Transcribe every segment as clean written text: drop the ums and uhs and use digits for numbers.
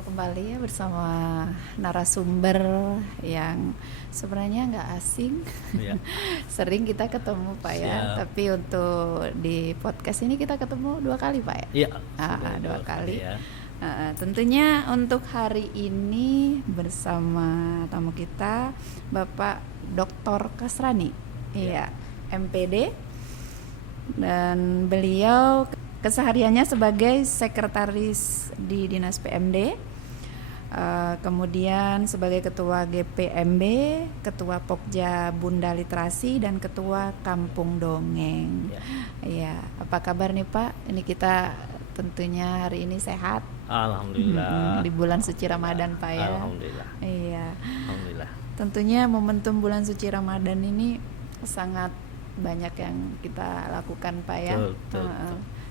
bertemu kembali ya bersama narasumber yang sebenarnya nggak asing. Ya. Sering kita ketemu Pak ya, Siap. tapi untuk di podcast ini kita ketemu 2 kali Pak ya? Iya, sudah 2 kali. ya. Tentunya untuk hari ini bersama tamu kita Bapak Dr. Kasrani, iya, MPD, dan beliau kesehariannya sebagai sekretaris di Dinas PMD, kemudian sebagai ketua GPMB, ketua Pokja Bunda Literasi, dan ketua Kampung Dongeng. Iya, apa kabar nih Pak? Ini kita tentunya hari ini sehat. Alhamdulillah. Di bulan suci Ramadan Pak ya. Alhamdulillah. Iya. Alhamdulillah. Tentunya momentum bulan suci Ramadan ini sangat banyak yang kita lakukan Pak ya. Betul.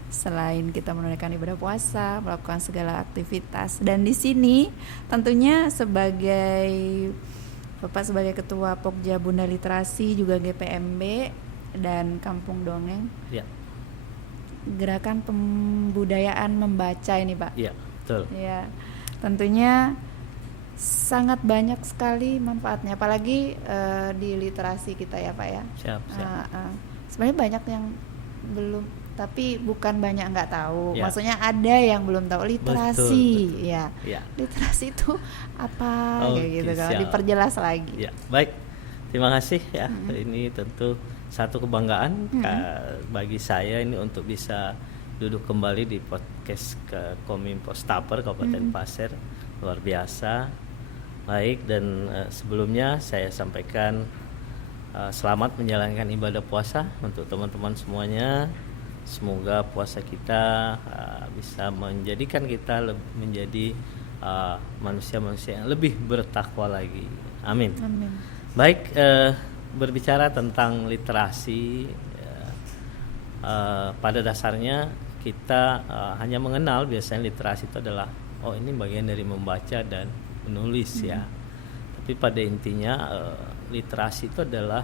Selain kita menunaikan ibadah puasa, melakukan segala aktivitas, dan di sini tentunya sebagai Bapak sebagai ketua Pokja Bunda Literasi, juga GPMB dan Kampung Dongeng. Ya. Gerakan pembudayaan membaca ini Pak. Iya, betul. Ya, tentunya sangat banyak sekali manfaatnya, apalagi di literasi kita ya Pak ya. Siap. Sebenarnya banyak yang belum, tapi bukan banyak nggak tahu. Ya. Maksudnya ada yang belum tahu literasi. Betul. Ya. Literasi itu apa? Oke, Kayak gitu kan. siap. Diperjelas lagi. Ya, baik. Terima kasih ya. Ini tentu satu kebanggaan bagi saya ini untuk bisa duduk kembali di podcast ke Kominfo Staper Kabupaten Pasir. Luar biasa. Baik, dan sebelumnya saya sampaikan selamat menjalankan ibadah puasa untuk teman-teman semuanya. Semoga puasa kita bisa menjadikan kita menjadi manusia-manusia yang lebih bertakwa lagi. Amin. Baik, berbicara tentang literasi, pada dasarnya kita hanya mengenal biasanya literasi itu adalah ini bagian dari membaca dan menulis ya. Tapi pada intinya literasi itu adalah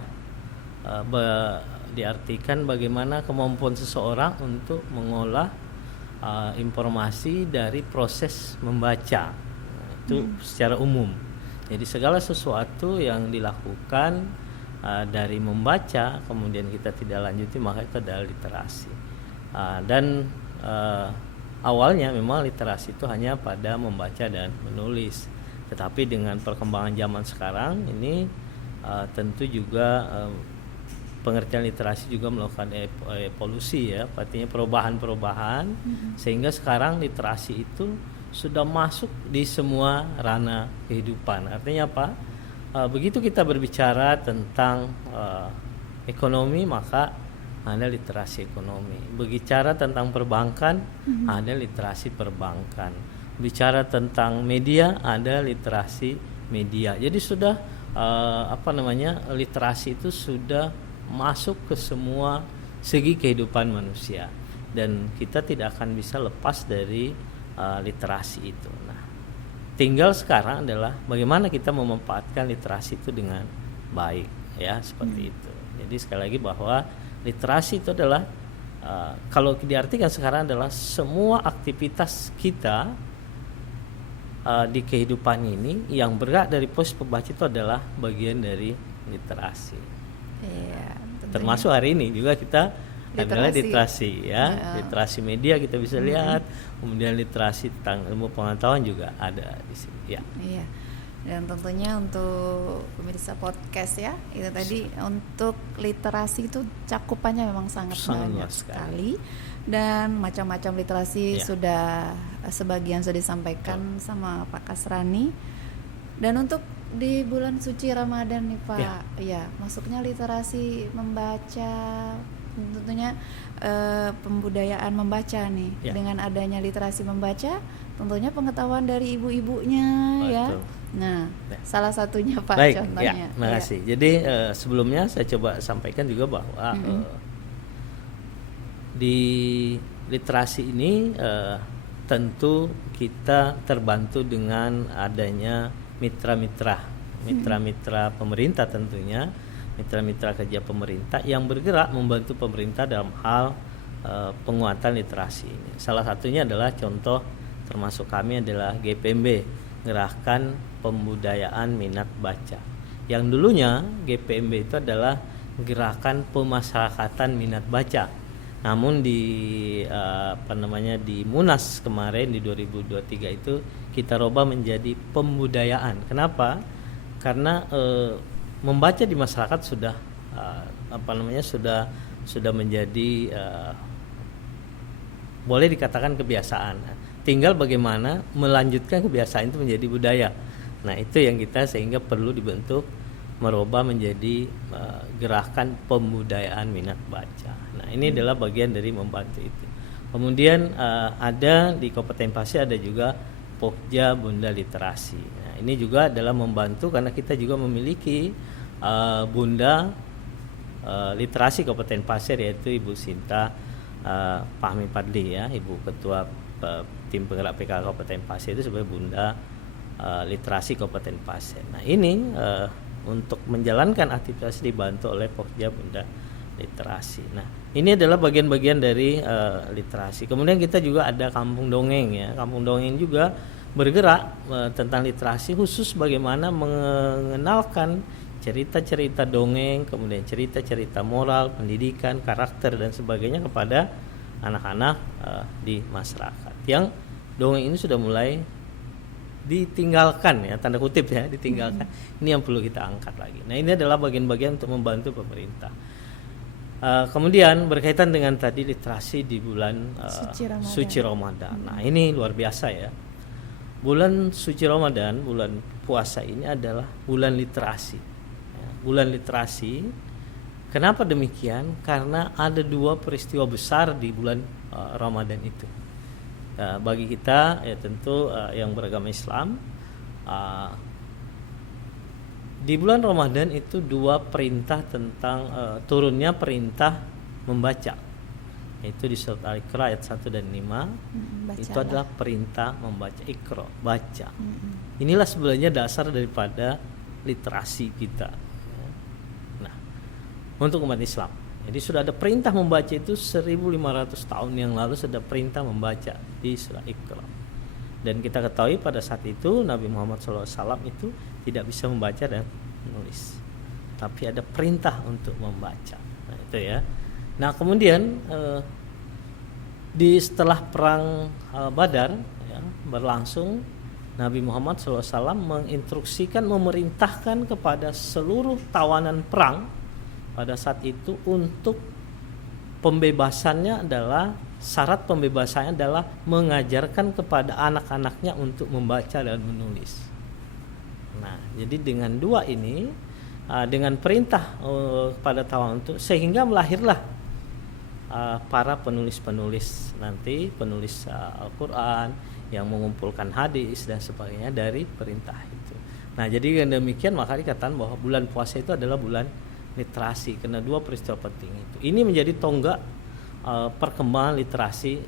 diartikan bagaimana kemampuan seseorang untuk mengolah informasi dari proses membaca. Itu secara umum. Jadi segala sesuatu yang dilakukan dari membaca kemudian kita tidak lanjuti, maka itu adalah literasi. Dan awalnya memang literasi itu hanya pada membaca dan menulis. Tetapi dengan perkembangan zaman sekarang ini tentu juga pengertian literasi juga melakukan evolusi ya, artinya perubahan-perubahan sehingga sekarang literasi itu sudah masuk di semua ranah kehidupan. Artinya apa? Begitu kita berbicara tentang ekonomi, maka ada literasi ekonomi. Berbicara tentang perbankan, ada literasi perbankan. Bicara tentang media, ada literasi media. Jadi sudah literasi itu sudah masuk ke semua segi kehidupan manusia, dan kita tidak akan bisa lepas dari literasi itu. Nah, tinggal sekarang adalah bagaimana kita memanfaatkan literasi itu dengan baik, ya, seperti itu. Jadi sekali lagi bahwa literasi itu adalah kalau diartikan sekarang adalah semua aktivitas kita di kehidupan ini yang bergerak dari posisi pembaca itu adalah bagian dari literasi. Iya, termasuk hari ini juga kita adalah literasi ya. Literasi media kita bisa lihat, kemudian literasi tentang ilmu pengetahuan juga ada di sini ya. Iya. Dan tentunya untuk pemirsa podcast ya, itu tadi untuk literasi itu cakupannya memang sangat banyak sekali. Dan macam-macam literasi sudah sebagian sudah disampaikan sama Pak Kasrani. Dan untuk di bulan suci Ramadan nih Pak, ya masuknya literasi membaca, tentunya pembudayaan membaca nih. Dengan adanya literasi membaca, tentunya pengetahuan dari ibu-ibunya. Betul. Ya. Nah, salah satunya Pak. Baik, contohnya. Terima kasih. Jadi sebelumnya saya coba sampaikan juga bahwa di literasi ini tentu kita terbantu dengan adanya mitra-mitra pemerintah, tentunya mitra-mitra kerja pemerintah yang bergerak membantu pemerintah dalam hal penguatan literasi ini. Salah satunya adalah contoh termasuk kami adalah GPMB, Gerakan Pembudayaan Minat Baca. Yang dulunya GPMB itu adalah Gerakan Pemasyarakatan Minat Baca. Namun di di Munas kemarin di 2023 itu kita rubah menjadi pembudayaan. Kenapa? Karena membaca di masyarakat sudah sudah menjadi boleh dikatakan kebiasaan. Tinggal bagaimana melanjutkan kebiasaan itu menjadi budaya. Nah, itu yang kita sehingga perlu dibentuk merubah menjadi gerakan pembudayaan minat baca. Nah, ini adalah bagian dari membantu itu. Kemudian ada di Kabupaten Pasir ada juga Pokja Bunda Literasi. Nah, ini juga adalah membantu karena kita juga memiliki Bunda Literasi Kabupaten Pasir, yaitu Ibu Sinta Fahmi Padli ya, Ibu Ketua Tim Penggerak PKK Kabupaten Pasir itu sebagai Bunda Literasi Kabupaten Pasir. Nah, ini untuk menjalankan aktivitas dibantu oleh Pokja Bunda Literasi. Nah, ini adalah bagian-bagian dari literasi. Kemudian kita juga ada Kampung Dongeng ya. Kampung Dongeng juga bergerak tentang literasi, khusus bagaimana mengenalkan cerita-cerita dongeng, kemudian cerita-cerita moral, pendidikan, karakter dan sebagainya kepada anak-anak di masyarakat. Yang dongeng ini sudah mulai ditinggalkan ya, tanda kutip ya, ditinggalkan. Ini yang perlu kita angkat lagi. Nah, ini adalah bagian-bagian untuk membantu pemerintah. Kemudian berkaitan dengan tadi literasi di bulan suci Ramadan. Nah, ini luar biasa ya. Bulan suci Ramadan, bulan puasa ini adalah bulan literasi. Ya, bulan literasi. Kenapa demikian? Karena ada dua peristiwa besar di bulan Ramadan itu. Bagi kita ya tentu yang beragama Islam, di bulan Ramadan itu dua perintah tentang turunnya perintah membaca, yaitu di surat Al-Iqra ayat 1 dan 5. Itu adalah perintah membaca, Iqra, baca. Inilah sebenarnya dasar daripada literasi kita. Nah, untuk umat Islam, jadi sudah ada perintah membaca itu 1500 tahun yang lalu sudah perintah membaca di surah Iqra. Dan kita ketahui pada saat itu Nabi Muhammad SAW itu tidak bisa membaca dan menulis, tapi ada perintah untuk membaca. Nah, itu ya. Nah, kemudian setelah perang Badar ya, berlangsung, Nabi Muhammad SAW menginstruksikan, memerintahkan kepada seluruh tawanan perang pada saat itu untuk pembebasannya adalah, syarat pembebasannya adalah mengajarkan kepada anak-anaknya untuk membaca dan menulis. Nah, jadi dengan dua ini, dengan perintah pada tawanan itu, sehingga melahirlah para penulis-penulis nanti, penulis Al-Quran yang mengumpulkan hadis dan sebagainya dari perintah itu. Nah, jadi dengan demikian maka dikatakan bahwa bulan puasa itu adalah bulan literasi karena dua peristiwa penting itu. Ini menjadi tonggak perkembangan literasi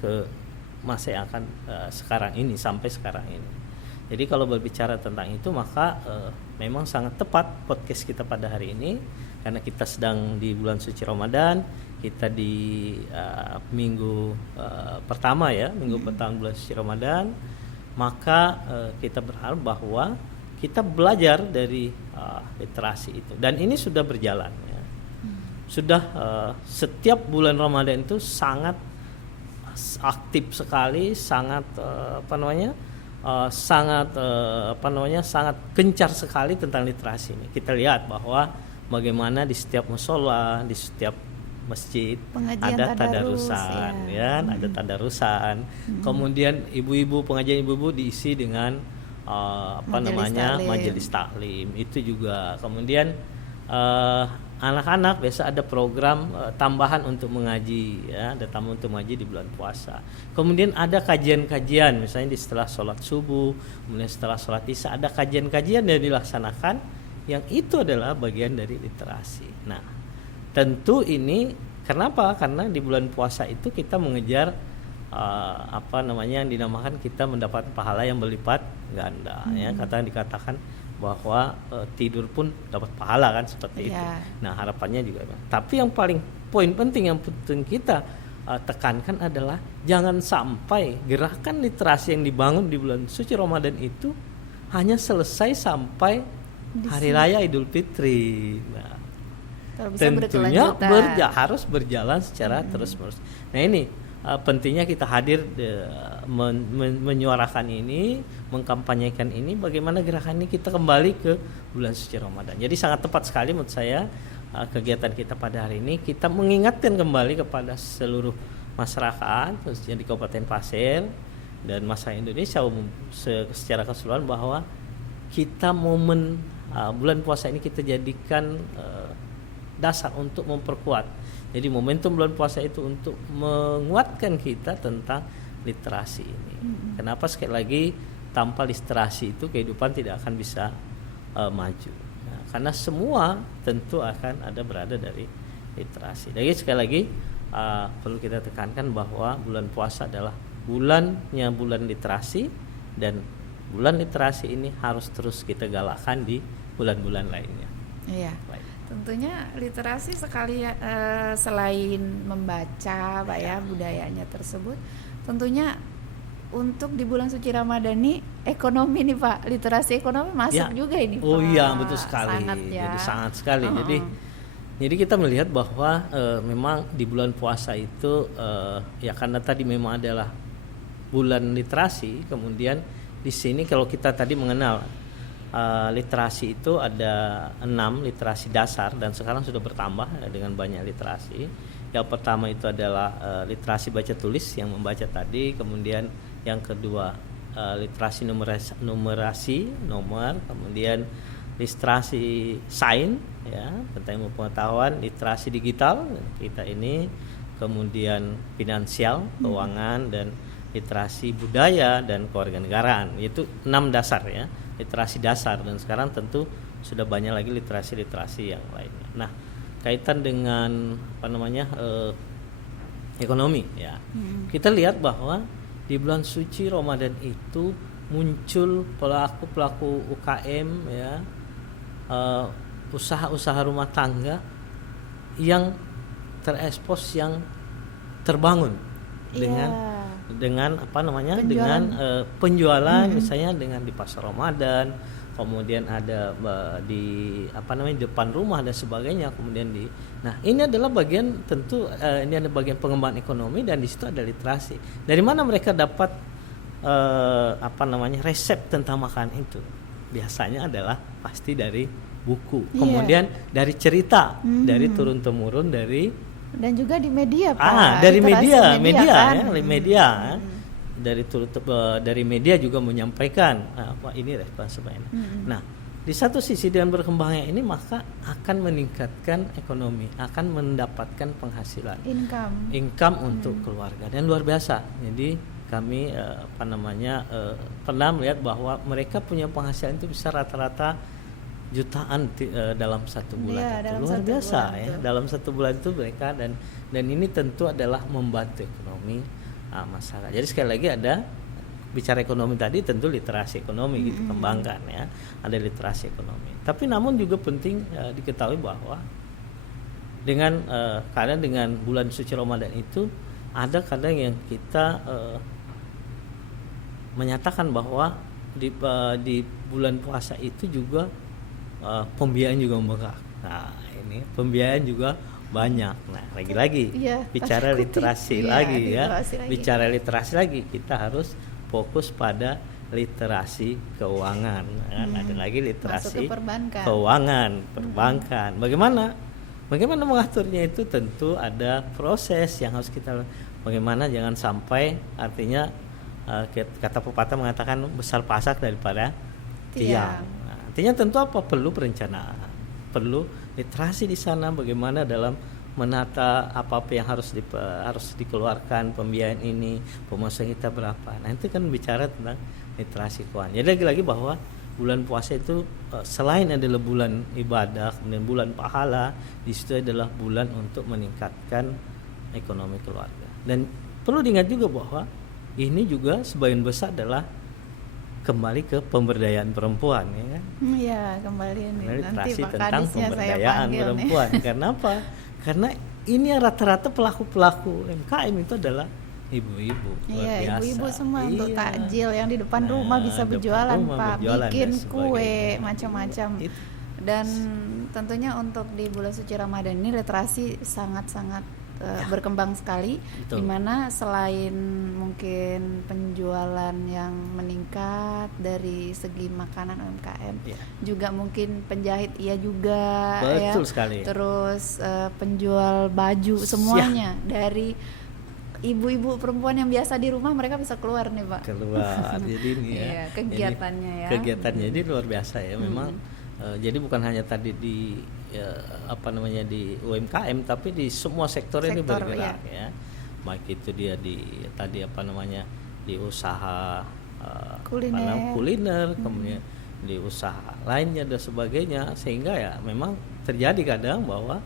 ke masa yang akan sekarang ini, sampai sekarang ini. Jadi kalau berbicara tentang itu maka memang sangat tepat podcast kita pada hari ini, karena kita sedang di bulan suci Ramadan, kita di minggu pertama ya, minggu pertama bulan suci Ramadan. Maka kita berharap bahwa kita belajar dari literasi itu, dan ini sudah berjalan ya. Sudah setiap bulan Ramadan itu sangat aktif sekali, sangat sangat gencar sekali tentang literasi ini. Kita lihat bahwa bagaimana di setiap mushola, di setiap masjid pengajian ada tadarusan ya, ada tadarusan. Kemudian ibu-ibu, pengajian ibu-ibu diisi dengan majelis taklim itu juga. Kemudian anak-anak biasa ada program tambahan untuk mengaji ya, ada tamu untuk mengaji di bulan puasa. Kemudian ada kajian-kajian, misalnya di setelah sholat subuh, kemudian setelah sholat isya ada kajian-kajian yang dilaksanakan, yang itu adalah bagian dari literasi. Nah, tentu ini kenapa? Karena di bulan puasa itu kita mengejar yang dinamakan kita mendapat pahala yang berlipat ganda ya, dikatakan bahwa tidur pun dapat pahala kan, seperti itu. Nah, harapannya juga. Tapi yang paling poin penting yang penting kita tekankan adalah jangan sampai gerakan literasi yang dibangun di bulan suci Ramadan itu hanya selesai sampai hari raya Idul Fitri. Nah, tentunya harus berjalan secara terus-menerus. Nah ini pentingnya kita hadir menyuarakan ini, mengkampanyekan ini, bagaimana gerakan ini kita kembali ke bulan suci Ramadan. Jadi sangat tepat sekali menurut saya kegiatan kita pada hari ini, kita mengingatkan kembali kepada seluruh masyarakat khususnya di Kabupaten Pasir dan masyarakat Indonesia umum secara keseluruhan bahwa kita momen bulan puasa ini kita jadikan dasar untuk memperkuat. Jadi momentum bulan puasa itu untuk menguatkan kita tentang literasi ini. Kenapa sekali lagi tanpa literasi itu kehidupan tidak akan bisa maju. Nah, karena semua tentu akan ada berada dari literasi. Jadi sekali lagi perlu kita tekankan bahwa bulan puasa adalah bulannya bulan literasi, dan bulan literasi ini harus terus kita galakkan di bulan-bulan lainnya. Iya. Tentunya literasi sekali selain membaca, Pak ya, budayanya tersebut, tentunya untuk di bulan suci Ramadan ini ekonomi nih Pak, literasi ekonomi masuk juga ini Pak. Oh iya, betul sekali. Sangat, ya. Jadi sangat sekali. Jadi kita melihat bahwa memang di bulan puasa itu ya karena tadi memang adalah bulan literasi, kemudian di sini kalau kita tadi mengenal literasi itu ada 6 literasi dasar dan sekarang sudah bertambah dengan banyak literasi. Yang pertama itu adalah literasi baca tulis yang membaca tadi, kemudian yang kedua literasi numerasi nomor, kemudian literasi sains ya tentang ilmu pengetahuan, literasi digital kita ini, kemudian finansial keuangan, dan literasi budaya dan kewarganegaraan. Itu 6 dasar ya, literasi dasar, dan sekarang tentu sudah banyak lagi literasi yang lainnya. Nah, kaitan dengan ekonomi ya. Kita lihat bahwa di bulan suci Ramadan itu muncul pelaku UKM ya, usaha-usaha rumah tangga yang terekspos, yang terbangun dengan penjualan misalnya dengan di pasar Ramadan, kemudian ada di depan rumah dan sebagainya, kemudian nah ini adalah bagian tentu ini ada bagian pengembangan ekonomi, dan di situ ada literasi. Dari mana mereka dapat resep tentang makanan itu? Biasanya adalah pasti dari buku, kemudian dari cerita, dari turun temurun, dan juga di media Pak. Dari media kan? Media dari media juga menyampaikan ini respons sebenarnya. Nah, di satu sisi dengan berkembangnya ini maka akan meningkatkan ekonomi, akan mendapatkan penghasilan, income untuk keluarga, dan luar biasa. Jadi kami pernah melihat bahwa mereka punya penghasilan itu bisa rata-rata jutaan dalam satu bulan. Itu luar biasa ya. Dalam satu bulan itu mereka, dan ini tentu adalah membantu ekonomi masyarakat. Jadi sekali lagi ada bicara ekonomi tadi, tentu literasi ekonomi kita kembangkan ya. Ada literasi ekonomi. Tapi namun juga penting diketahui bahwa kadang dengan bulan suci Ramadan itu ada kadang yang kita menyatakan bahwa di bulan puasa itu juga pembiayaan juga membengkak. Nah, ini pembiayaan juga banyak. Nah, lagi-lagi bicara literasi lagi ya. Bicara literasi lagi, kita harus fokus pada literasi keuangan. Ada lagi literasi keuangan, perbankan. Bagaimana mengaturnya itu tentu ada proses yang harus kita. Bagaimana jangan sampai, artinya kata pepatah mengatakan besar pasak daripada tiang. Artinya tentu perlu perencanaan, perlu literasi di sana, bagaimana dalam menata apa yang harus dikeluarkan, pembiayaan ini, pemasukan kita berapa. Nah, itu kan bicara tentang literasi keuangan. Jadi lagi-lagi bahwa bulan puasa itu selain adalah bulan ibadah, kemudian bulan pahala, di situ adalah bulan untuk meningkatkan ekonomi keluarga. Dan perlu diingat juga bahwa ini juga sebagian besar adalah kembali ke pemberdayaan perempuan ya kan? Iya, kembali nih. Literasi tentang pemberdayaan perempuan. Karena apa? Karena ini rata-rata pelaku-pelaku UMKM itu adalah ibu-ibu. Iya, ibu-ibu semua untuk Iya. takjil yang di depan rumah bisa depan berjualan, rumah Pak, berjualan bikin dan kue sebagainya. macam-macam. Itu. Dan tentunya untuk di bulan suci Ramadan ini literasi sangat-sangat berkembang sekali, Betul. dimana selain mungkin penjualan yang meningkat dari segi makanan UMKM, Ya. juga mungkin penjahit iya juga, Betul ya. sekali. Terus penjual baju semuanya dari ibu-ibu perempuan yang biasa di rumah, mereka bisa keluar nih, Pak. Keluar. Jadi ini ya. Iya, kegiatannya ini, ya. Kegiatannya ini luar biasa ya. Memang jadi bukan hanya tadi di di UMKM, tapi di semua sektor ini Sektor, bergerak ya. Baik itu dia di tadi di usaha kuliner, kemudian di usaha lainnya dan sebagainya, sehingga ya memang terjadi kadang bahwa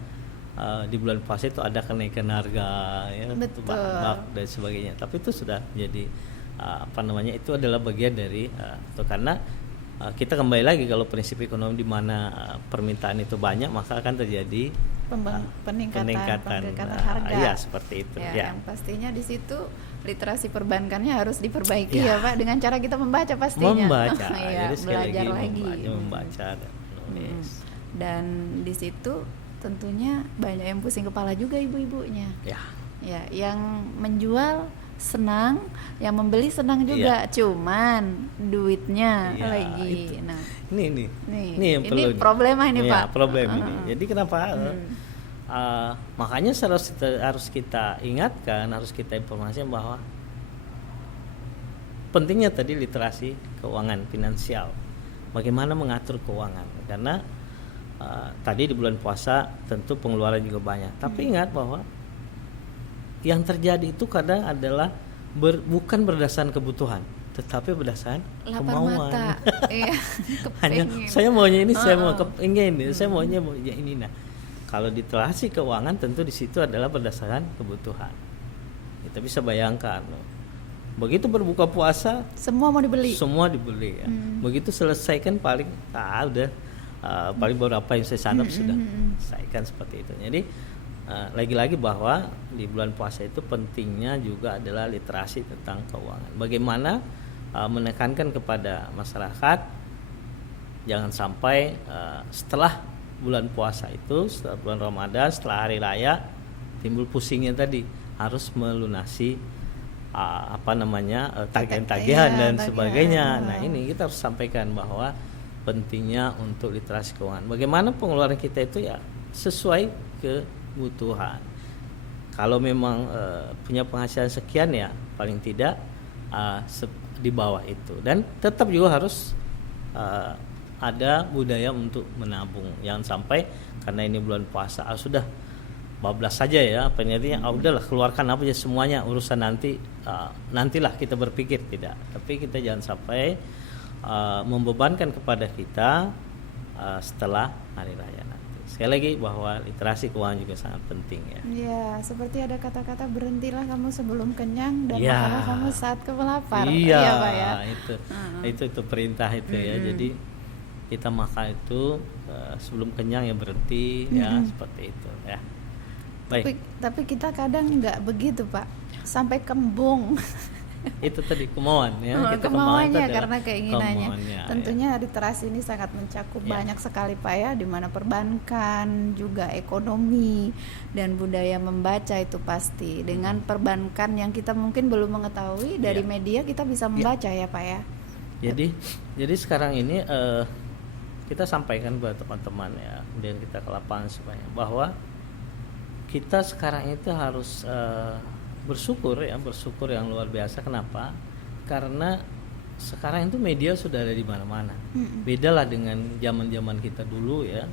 di bulan puasa itu ada kenaikan harga ya, bahan dan sebagainya. Tapi itu sudah jadi itu adalah bagian dari itu, karena kita kembali lagi kalau prinsip ekonomi di mana permintaan itu banyak, maka akan terjadi peningkatan harga. Iya, seperti itu. Ya. Yang pastinya di situ literasi perbankannya harus diperbaiki ya, Pak, dengan cara kita membaca pastinya. Membaca, ya, jadi sekali belajar lagi lagi. membaca dan menulis. Dan di situ tentunya banyak yang pusing kepala juga ibu-ibunya. Ya, yang menjual senang, yang membeli senang juga, cuman duitnya lagi. Itu. Nah, ini yang ini problema ini, Pak. Problem ini. Jadi kenapa? Makanya harus kita ingatkan, harus kita informasikan bahwa pentingnya tadi literasi keuangan finansial. Bagaimana mengatur keuangan? Karena tadi di bulan puasa tentu pengeluaran juga banyak. Tapi ingat bahwa yang terjadi itu kadang adalah bukan berdasarkan kebutuhan, tetapi berdasarkan kemauan. Iya, hanya saya maunya ini, saya mau kepingin ini, saya maunya ini. Nah, kalau literasi keuangan tentu di situ adalah berdasarkan kebutuhan. Kita bisa bayangkan, begitu berbuka puasa semua mau dibeli. Semua dibeli ya. Begitu selesai kan paling udah paling beberapa yang saya sanap sudah selesaikan seperti itu. Jadi lagi-lagi bahwa di bulan puasa itu pentingnya juga adalah literasi tentang keuangan. Bagaimana menekankan kepada masyarakat jangan sampai setelah bulan puasa itu, setelah bulan Ramadan, setelah hari raya timbul pusingnya tadi, harus melunasi tagihan-tagihan dan sebagainya. Nah, ini kita harus sampaikan bahwa pentingnya untuk literasi keuangan. Bagaimana pengeluaran kita itu ya sesuai kebutuhan. Kalau memang punya penghasilan sekian ya paling tidak di bawah itu, dan tetap juga harus ada budaya untuk menabung. Jangan sampai karena ini bulan puasa sudah bablas saja ya, pengertiannya udahlah keluarkan apa aja semuanya, urusan nantilah kita berpikir. Tidak, tapi kita jangan sampai membebankan kepada kita setelah hari raya nanti. Sekali lagi bahwa literasi keuangan juga sangat penting ya. Ya, seperti ada kata-kata berhentilah kamu sebelum kenyang dan makanlah kamu saat kamu lapar. Iya, Pak ya. Itu perintah itu ya. Jadi kita makan itu sebelum kenyang ya berhenti ya, seperti itu ya. Baik. Tapi kita kadang nggak begitu, Pak. Sampai kembung. Itu tadi kemauan ya. Kemauannya karena keinginannya. Tentunya ya. literasi ini sangat mencakup banyak sekali, Pak ya, di mana perbankan, juga ekonomi dan budaya membaca itu pasti. Dengan perbankan yang kita mungkin belum mengetahui, dari media kita bisa membaca ya, Pak ya. Jadi sekarang ini kita sampaikan buat teman-teman ya, kemudian kita ke lapangan supaya bahwa kita sekarang itu harus bersyukur yang luar biasa. Kenapa? Karena sekarang itu media sudah ada di mana-mana. Bedalah dengan zaman-zaman kita dulu ya.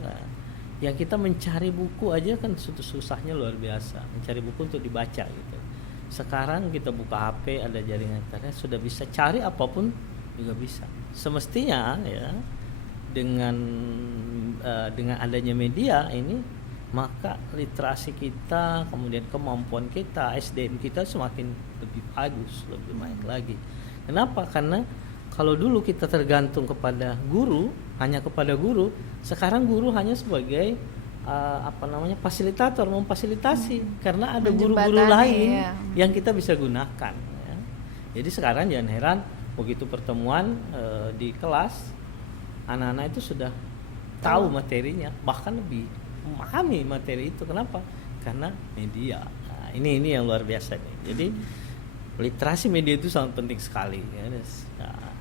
Yang kita mencari buku aja kan susahnya luar biasa. Mencari buku untuk dibaca gitu. Sekarang kita buka HP, ada jaringan internet, sudah bisa cari apapun juga bisa. Semestinya ya dengan adanya media ini, maka literasi kita, kemudian kemampuan kita, SDM kita semakin lebih bagus, lebih baik lagi. Kenapa? Karena kalau dulu kita tergantung kepada guru, hanya kepada guru, sekarang guru hanya sebagai fasilitator, memfasilitasi karena ada guru-guru Menjembatani, lain ya. yang kita bisa gunakan. Ya. Jadi sekarang jangan heran begitu pertemuan di kelas, anak-anak itu sudah tahu materinya, bahkan lebih memahami materi itu. Kenapa? Karena media. Nah, ini yang luar biasa nih. Jadi literasi media itu sangat penting sekali. Ya.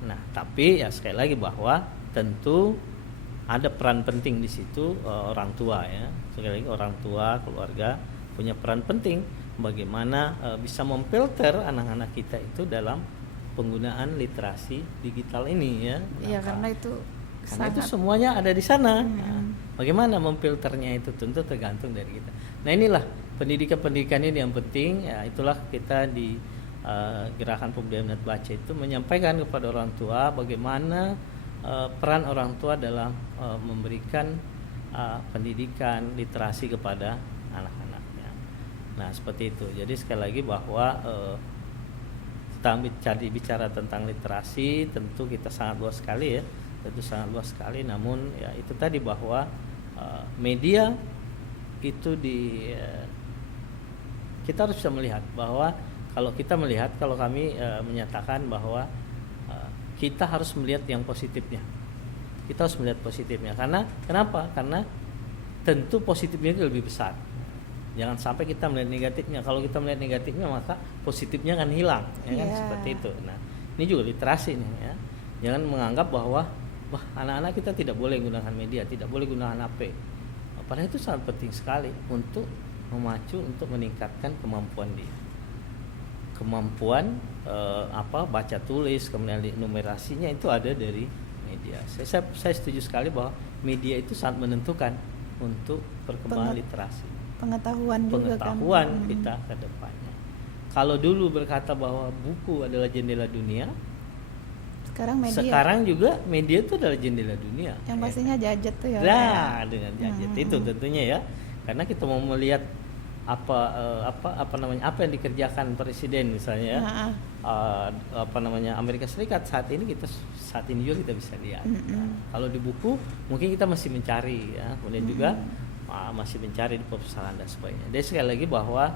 Nah, tapi ya sekali lagi bahwa tentu ada peran penting di situ orang tua ya. Sekali lagi orang tua, keluarga punya peran penting bagaimana bisa memfilter anak-anak kita itu dalam penggunaan literasi digital ini ya. Iya, karena itu semuanya ada di sana. Nah, bagaimana memfilternya itu tentu tergantung dari kita. Nah, inilah pendidikan ini yang penting ya, itulah kita di Gerakan Pemuda Minat Baca itu menyampaikan kepada orang tua bagaimana peran orang tua dalam memberikan pendidikan literasi kepada anak-anaknya. Nah, seperti itu. Jadi sekali lagi bahwa kita bicara tentang literasi, tentu kita sangat luas sekali ya, tentu sangat luas sekali. Namun ya itu tadi bahwa media itu kita harus bisa melihat bahwa kalau kami menyatakan bahwa kita harus melihat yang positifnya. Kita harus melihat positifnya. Kenapa? Karena tentu positifnya itu lebih besar. Jangan sampai kita melihat negatifnya. Kalau kita melihat negatifnya maka positifnya akan hilang, ya kan, seperti itu. Nah, ini juga literasi nih ya. Jangan menganggap bahwa anak-anak kita tidak boleh gunakan media, tidak boleh gunakan HP. Padahal itu sangat penting sekali untuk memacu, untuk meningkatkan kemampuan dia. Kemampuan baca tulis, kemudian numerasinya itu ada dari media. Saya setuju sekali bahwa media itu sangat menentukan untuk perkembangan literasi. Pengetahuan kita ke depannya. Kalau dulu berkata bahwa buku adalah jendela dunia, sekarang juga media itu adalah jendela dunia. Yang pastinya gadget tuh ya. Nah, dengan gadget itu tentunya ya, karena kita mau melihat apa yang dikerjakan presiden misalnya ya, Amerika Serikat saat ini juga kita bisa lihat. Kalau di buku mungkin kita masih mencari ya, kemudian juga masih mencari di perpustakaan dan sebagainya. Jadi sekali lagi bahwa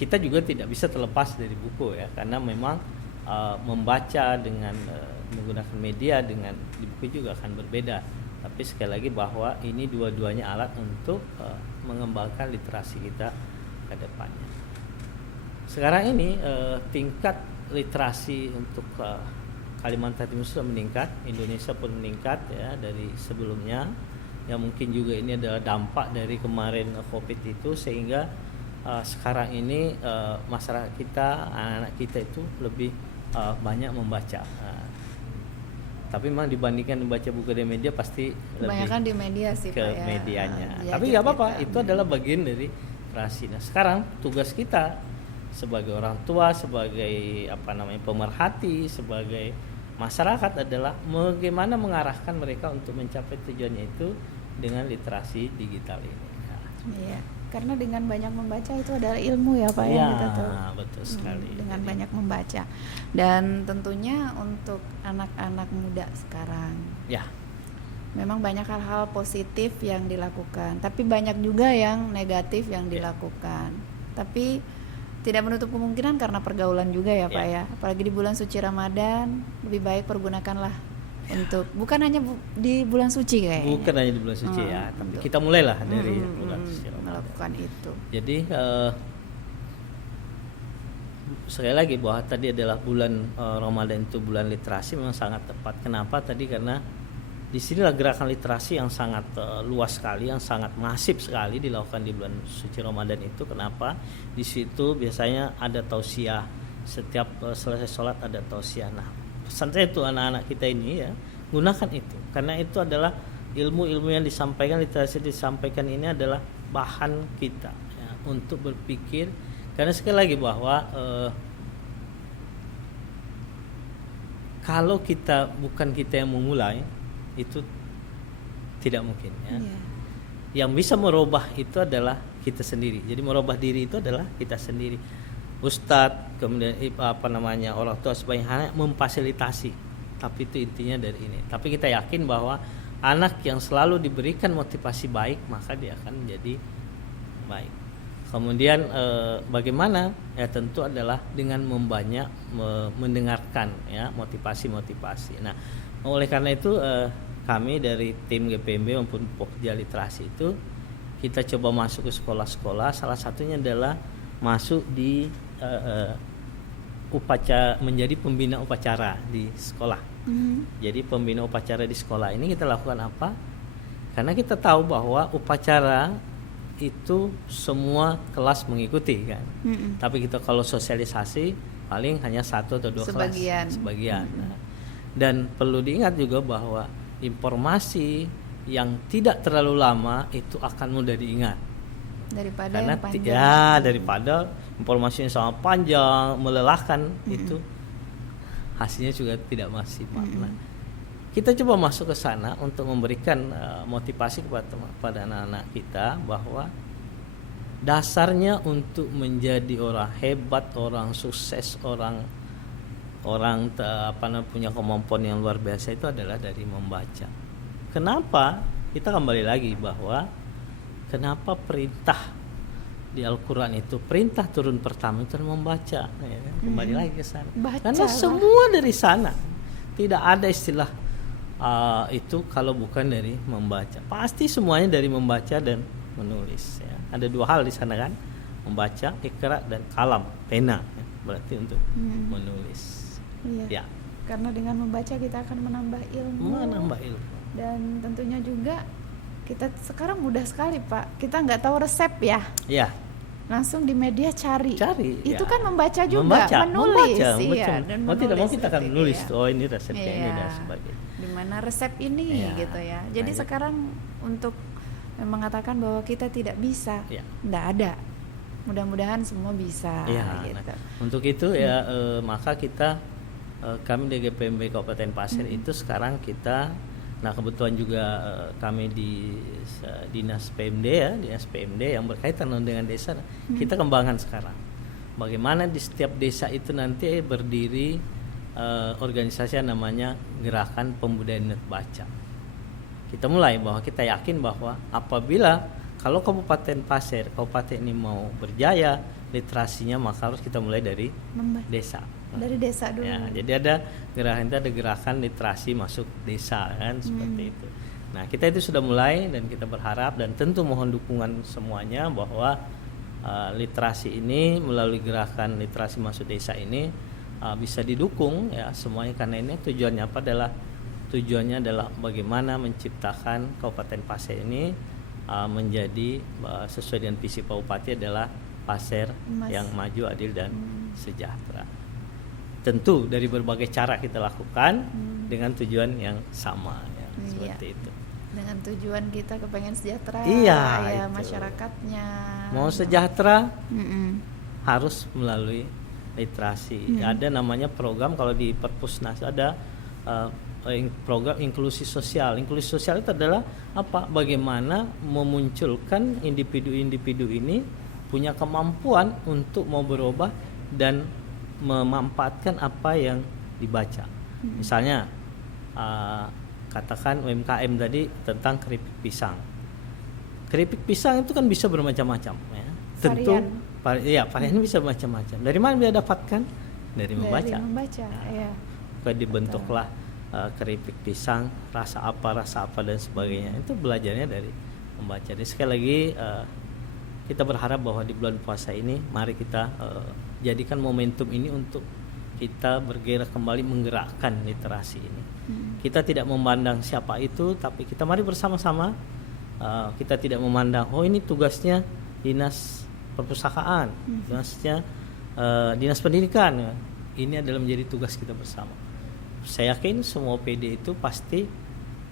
kita juga tidak bisa terlepas dari buku ya, karena memang membaca dengan menggunakan media dengan di buku juga akan berbeda. Tapi sekali lagi bahwa ini dua-duanya alat untuk mengembangkan literasi kita ke depannya. Sekarang ini tingkat literasi untuk Kalimantan Timur sudah meningkat, Indonesia pun meningkat ya dari sebelumnya. Ya mungkin juga ini adalah dampak dari kemarin Covid itu, sehingga sekarang ini masyarakat kita, anak-anak kita itu lebih banyak membaca. Tapi memang dibandingkan membaca buku di media pasti kebanyakan di media sih ke Pak, ya. medianya. Tapi nggak apa-apa, itu adalah bagian dari literasi. Nah, sekarang tugas kita sebagai orang tua, sebagai pemerhati, sebagai masyarakat adalah bagaimana mengarahkan mereka untuk mencapai tujuannya itu dengan literasi digital ini. Iya. Karena dengan banyak membaca itu adalah ilmu ya Pak ya, kita tuh. Betul sekali. Dengan banyak membaca. Dan tentunya untuk anak-anak muda sekarang. Ya. Memang banyak hal-hal positif yang dilakukan, tapi banyak juga yang negatif yang dilakukan. Tapi tidak menutup kemungkinan karena pergaulan juga ya Pak ya. Apalagi di bulan suci Ramadan, lebih baik pergunakanlah untuk bukan hanya di bulan suci kayaknya. Bukan hanya di bulan suci ya, tapi kita mulailah dari bulan suci melakukan itu. Jadi sekali lagi bahwa tadi adalah bulan Ramadan itu bulan literasi, memang sangat tepat. Kenapa tadi? Karena disinilah gerakan literasi yang sangat luas sekali, yang sangat masif sekali dilakukan di bulan suci Ramadan itu. Kenapa? Di situ biasanya ada tausiah, setiap selesai sholat ada tausiah. Nah, pesan saya itu anak-anak kita ini ya, gunakan itu, karena itu adalah ilmu-ilmu yang disampaikan, literasi disampaikan ini adalah bahan kita ya, untuk berpikir. Karena sekali lagi bahwa kalau bukan kita yang memulai, itu tidak mungkin ya. Yang bisa merubah itu adalah kita sendiri. Jadi merubah diri itu adalah kita sendiri. Ustadz, kemudian orang tua sebanyak memfasilitasi, tapi itu intinya dari ini. Tapi kita yakin bahwa anak yang selalu diberikan motivasi baik, maka dia akan menjadi baik. Kemudian bagaimana? Ya tentu adalah dengan mendengarkan ya motivasi. Nah, oleh karena itu kami dari tim GPMB maupun Pokja Literasi itu kita coba masuk ke sekolah-sekolah. Salah satunya adalah masuk di upacara, menjadi pembina upacara di sekolah. Jadi pembina upacara di sekolah ini kita lakukan apa? Karena kita tahu bahwa upacara itu semua kelas mengikuti kan. Tapi kita kalau sosialisasi paling hanya 1 atau 2 kelas sebagian. Nah, dan perlu diingat juga bahwa informasi yang tidak terlalu lama itu akan mudah diingat daripada karena yang panjang. Daripada informasi yang sangat panjang melelahkan itu hasilnya juga tidak maksimal. Nah, kita coba masuk ke sana untuk memberikan motivasi kepada anak-anak kita bahwa dasarnya untuk menjadi orang hebat, orang sukses, orang punya kemampuan yang luar biasa itu adalah dari membaca. Kenapa? Kita kembali lagi bahwa kenapa perintah di Al-Quran itu perintah turun pertama itu membaca, ya kan? Kembali lagi ke sana. Karena semua dari sana, tidak ada istilah itu kalau bukan dari membaca. Pasti semuanya dari membaca dan menulis. Ya. Ada 2 hal di sana kan, membaca, ikra dan kalam, pena. Ya. Berarti untuk menulis. Iya. Ya. Karena dengan membaca kita akan menambah ilmu. Dan tentunya juga kita sekarang mudah sekali Pak, kita nggak tahu resep ya. Iya. Langsung di media cari. Itu kan membaca juga, menulis. Iya. Dan mau tidak mau kita akan menulis. Ya. Oh ini resepnya ini dan sebagainya. Di mana resep ini gitu ya. Jadi sekarang untuk mengatakan bahwa kita tidak bisa, nggak ada. Mudah-mudahan semua bisa. Gitu. Nah, untuk itu maka kita kami di GPMB Kabupaten Pasir itu sekarang kita. Nah kebetulan juga kami di Dinas PMD ya, Dinas PMD yang berkaitan dengan desa, kita kembangkan sekarang. Bagaimana di setiap desa itu nanti berdiri organisasi yang namanya Gerakan Pembudayaan Minat Baca. Kita mulai bahwa kita yakin bahwa apabila kalau Kabupaten Pasir, kabupaten ini mau berjaya literasinya, maka harus kita mulai dari desa. Dari desa dulu. Ya, jadi ada gerakan literasi masuk desa kan seperti itu. Nah, kita itu sudah mulai dan kita berharap dan tentu mohon dukungan semuanya bahwa literasi ini melalui gerakan literasi masuk desa ini bisa didukung ya semuanya, karena ini tujuannya adalah bagaimana menciptakan Kabupaten Pasir ini menjadi sesuai dengan visi Pak Bupati adalah Pasir yang maju, adil dan sejahtera. Tentu dari berbagai cara kita lakukan dengan tujuan yang sama ya, seperti itu. Dengan tujuan kita kepengen sejahtera ya masyarakatnya. Mau sejahtera harus melalui literasi. Ada namanya program kalau di Perpusnas ada program inklusi sosial. Inklusi sosial itu adalah apa? Bagaimana memunculkan individu-individu ini punya kemampuan untuk mau berubah dan memanfaatkan apa yang dibaca. Misalnya katakan UMKM tadi tentang keripik pisang. Keripik pisang itu kan bisa bermacam-macam ya. Tentu varian bisa macam-macam. Dari mana dia dapatkan? Dari membaca. Ya. Dibentuklah keripik pisang rasa apa dan sebagainya. Itu belajarnya dari membaca. Jadi sekali lagi kita berharap bahwa di bulan puasa ini mari kita jadikan momentum ini untuk kita bergerak kembali menggerakkan literasi ini. Kita tidak memandang siapa itu, tapi kita mari bersama-sama. Kita tidak memandang ini tugasnya dinas perpustakaan, tunasnya dinas pendidikan. Ini adalah menjadi tugas kita bersama. Saya yakin semua PD itu pasti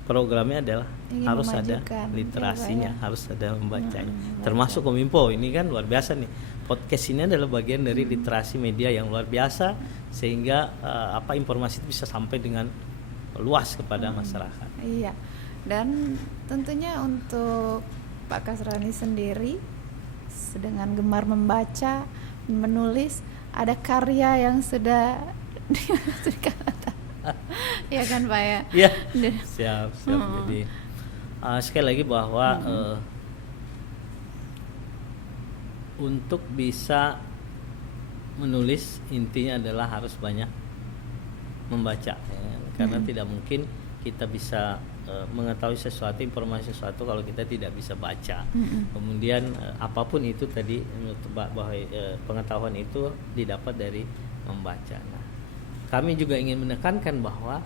programnya adalah harus ada literasinya, harus ada membacanya. Termasuk Kominfo ini kan luar biasa nih. Podcast ini adalah bagian dari literasi media yang luar biasa, sehingga informasi itu bisa sampai dengan luas kepada masyarakat. Iya. Dan tentunya untuk Pak Kasrani sendiri dengan gemar membaca, menulis, ada karya yang sudah ya kan Pak ya. Ya, siap. Jadi sekali lagi bahwa untuk bisa menulis intinya adalah harus banyak membaca, ya. Karena tidak mungkin kita bisa mengetahui sesuatu, informasi sesuatu kalau kita tidak bisa baca. Kemudian apapun itu tadi menurut bahwa pengetahuan itu didapat dari membaca. Nah, kami juga ingin menekankan bahwa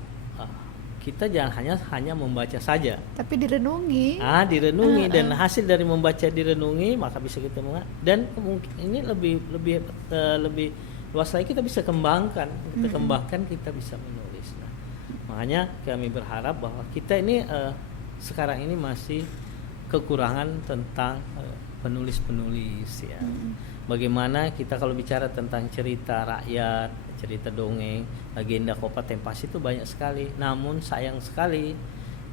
kita jangan hanya membaca saja, tapi direnungi. Direnungi dan hasil dari membaca direnungi maka bisa kita dan mungkin ini lebih luas lagi kita bisa kembangkan, kita bisa menulis. Nah, makanya kami berharap bahwa kita ini sekarang ini masih kekurangan tentang penulis-penulis ya. Bagaimana kita kalau bicara tentang cerita rakyat, cerita dongeng, legenda Kabupaten Pasir itu banyak sekali. Namun sayang sekali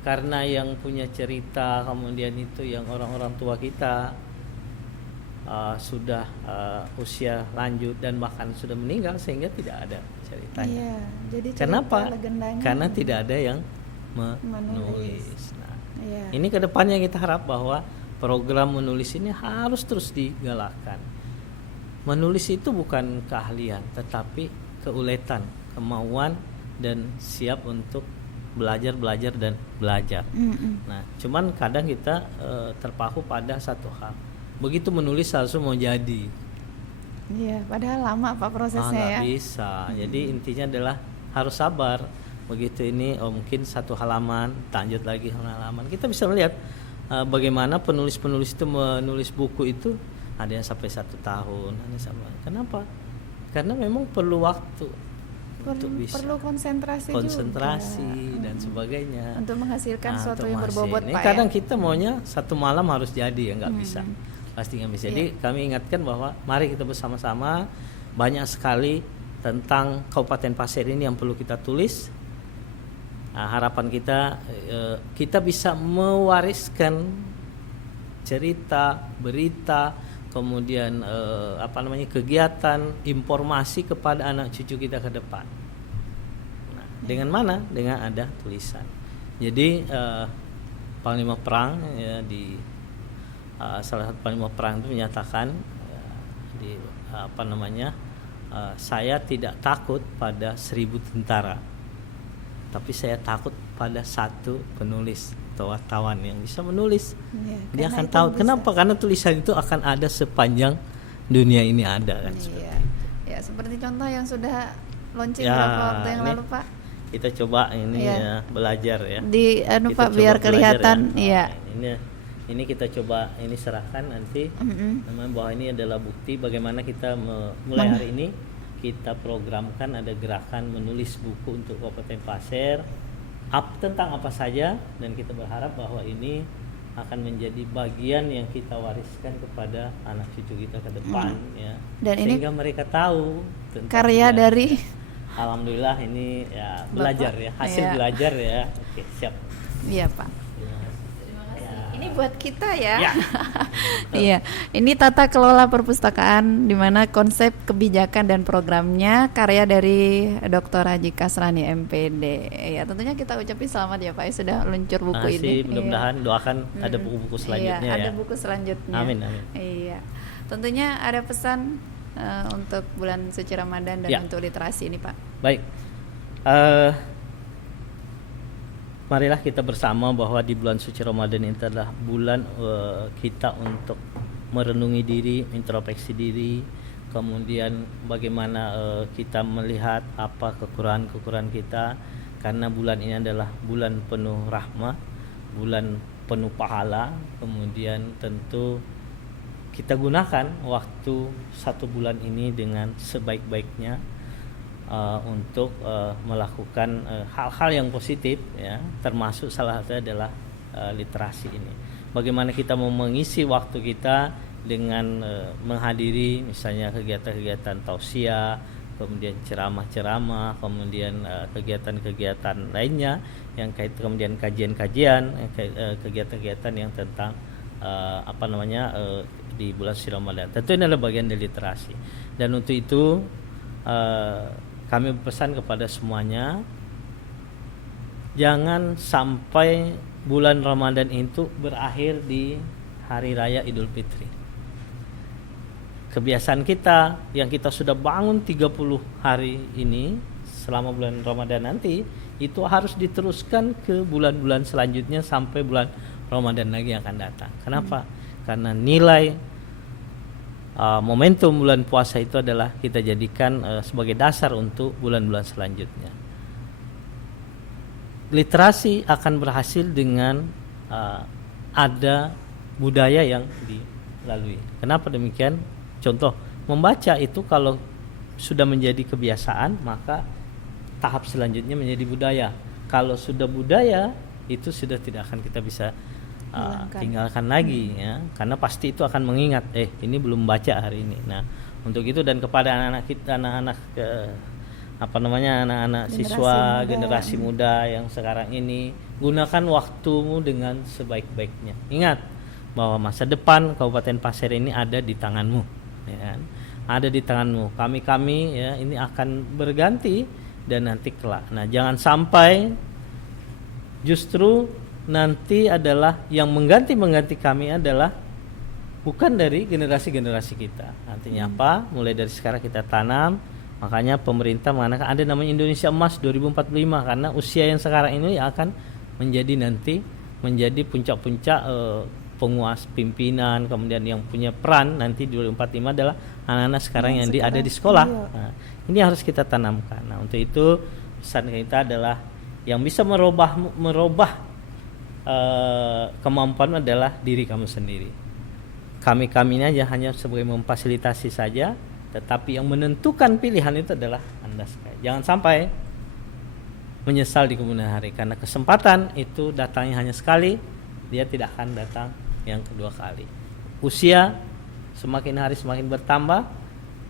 karena yang punya cerita kemudian itu yang orang-orang tua kita sudah usia lanjut dan bahkan sudah meninggal sehingga tidak ada ceritanya. Iya, jadi kenapa? Legendanya karena tidak ada yang menulis. Nah, iya. Ini kedepannya kita harap bahwa program menulis ini harus terus digalakkan. Menulis itu bukan keahlian, tetapi keuletan, kemauan dan siap untuk belajar dan belajar. Nah, cuman kadang kita terpaku pada satu hal. Begitu menulis langsung mau jadi. Iya, padahal lama Pak prosesnya Nggak ya. bisa. Jadi intinya adalah harus sabar. Begitu ini mungkin satu halaman, lanjut lagi halaman. Kita bisa melihat bagaimana penulis-penulis itu menulis buku itu ada yang sampai 1 tahun, ada yang sampai. Kenapa? Karena memang perlu waktu untuk bisa. Perlu konsentrasi juga. Dan sebagainya. Untuk menghasilkan sesuatu yang berbobot Pak. Kadang kita maunya 1 malam harus jadi ya, nggak bisa. Pasti nggak bisa. Jadi kami ingatkan bahwa mari kita bersama-sama, banyak sekali tentang Kabupaten Pasir ini yang perlu kita tulis. Harapan kita bisa mewariskan cerita, berita, kemudian kegiatan, informasi kepada anak cucu kita ke depan. Nah, dengan mana? Dengan ada tulisan. Jadi Panglima Perang ya, di salah satu Panglima Perang itu menyatakan saya tidak takut pada 1000 tentara, tapi saya takut pada 1 penulis atau wartawan yang bisa menulis. Dia akan tahu kenapa, karena tulisan itu akan ada sepanjang dunia ini ada kan. Ya, seperti contoh yang sudah launching beberapa waktu yang lalu Pak. Kita coba ini ya, belajar ya. Di Pak biar kelihatan ya. Ini kita coba ini serahkan nanti. Namanya bahwa ini adalah bukti bagaimana kita mulai hari ini kita programkan ada gerakan menulis buku untuk Kabupaten Pasir tentang apa saja, dan kita berharap bahwa ini akan menjadi bagian yang kita wariskan kepada anak cucu kita ke depan ya. Dan sehingga mereka tahu karya dari alhamdulillah ini ya belajar Bapak, ya hasil belajar ya. Oke, siap. Iya Pak. Ini buat kita ya. Iya, ini tata kelola perpustakaan di mana konsep kebijakan dan programnya karya dari Dr. Haji Kasrani MPD. Ya, tentunya kita ucapin selamat ya Pak ya sudah luncur buku ini. Mudah-mudahan doakan ada buku-buku selanjutnya ada buku selanjutnya. Amin. Iya. Tentunya ada pesan untuk bulan suci Ramadan dan untuk literasi ini Pak. Baik. Marilah kita bersama bahwa di bulan suci Ramadan ini adalah bulan kita untuk merenungi diri, introspeksi diri, kemudian bagaimana kita melihat apa kekurangan kita, karena bulan ini adalah bulan penuh rahmat, bulan penuh pahala. Kemudian tentu kita gunakan waktu 1 bulan ini dengan sebaik-baiknya untuk melakukan hal-hal yang positif ya, termasuk salah satunya adalah literasi ini. Bagaimana kita mau mengisi waktu kita dengan menghadiri misalnya kegiatan-kegiatan tausiah, kemudian ceramah-ceramah, kemudian kegiatan-kegiatan lainnya yang kemudian kajian-kajian, kegiatan-kegiatan yang tentang di bulan suci Ramadan. Tentu ini adalah bagian dari literasi. Dan untuk itu kami berpesan kepada semuanya jangan sampai bulan Ramadan itu berakhir di hari raya Idul Fitri. Kebiasaan kita yang kita sudah bangun 30 hari ini selama bulan Ramadan nanti itu harus diteruskan ke bulan-bulan selanjutnya sampai bulan Ramadan lagi yang akan datang. Kenapa? Karena nilai momentum bulan puasa itu adalah kita jadikan sebagai dasar untuk bulan-bulan selanjutnya. Literasi akan berhasil dengan ada budaya yang dilalui. Kenapa demikian? Contoh, membaca itu kalau sudah menjadi kebiasaan, maka tahap selanjutnya menjadi budaya. Kalau sudah budaya, itu sudah tidak akan kita bisa tinggalkan lagi ya, karena pasti itu akan mengingat ini belum baca hari ini. Nah, untuk itu dan kepada anak-anak kita, anak-anak anak-anak siswa generasi muda yang sekarang ini, gunakan waktumu dengan sebaik-baiknya. Ingat bahwa masa depan Kabupaten Pasir ini ada di tanganmu, ya, ada di tanganmu. Kami ya ini akan berganti dan nanti kelak. Nah, jangan sampai justru nanti adalah yang mengganti kami adalah bukan dari generasi kita. Artinya apa? Mulai dari sekarang kita tanam. Makanya pemerintah mengatakan ada namanya Indonesia Emas 2045, karena usia yang sekarang ini akan menjadi puncak-puncak penguasa pimpinan, kemudian yang punya peran nanti 2045 adalah anak-anak sekarang yang ada di sekolah. Nah, ini harus kita tanamkan. Nah, untuk itu pesan kita adalah yang bisa merubah kemampuan adalah diri kamu sendiri. Kami ini aja hanya sebagai memfasilitasi saja, tetapi yang menentukan pilihan itu adalah Anda sekalian. Jangan sampai menyesal di kemudian hari, karena kesempatan itu datangnya hanya sekali, dia tidak akan datang yang kedua kali. Usia semakin hari semakin bertambah,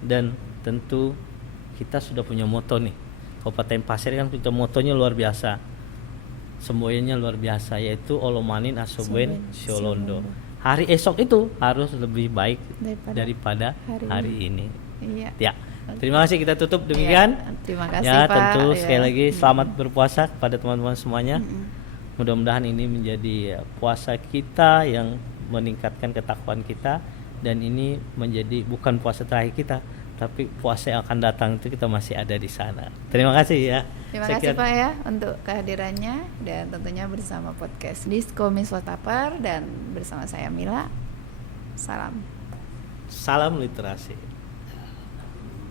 dan tentu kita sudah punya moto nih. Kabupaten Pasir kan punya motonya luar biasa, semboyannya luar biasa, yaitu Olomanin Asoben Siolondo. Hari esok itu harus lebih baik daripada hari ini. Iya. Ya. Terima kasih, kita tutup demikian. Ya, terima kasih ya, Pak. Tentu sekali lagi selamat berpuasa kepada teman-teman semuanya. Mudah-mudahan ini menjadi puasa kita yang meningkatkan ketakwaan kita, dan ini menjadi bukan puasa terakhir kita, tapi puasa yang akan datang itu kita masih ada di sana. Terima kasih ya. Terima kasih Pak ya untuk kehadirannya, dan tentunya bersama podcast Diskomis Watapar dan bersama saya Mila. Salam literasi.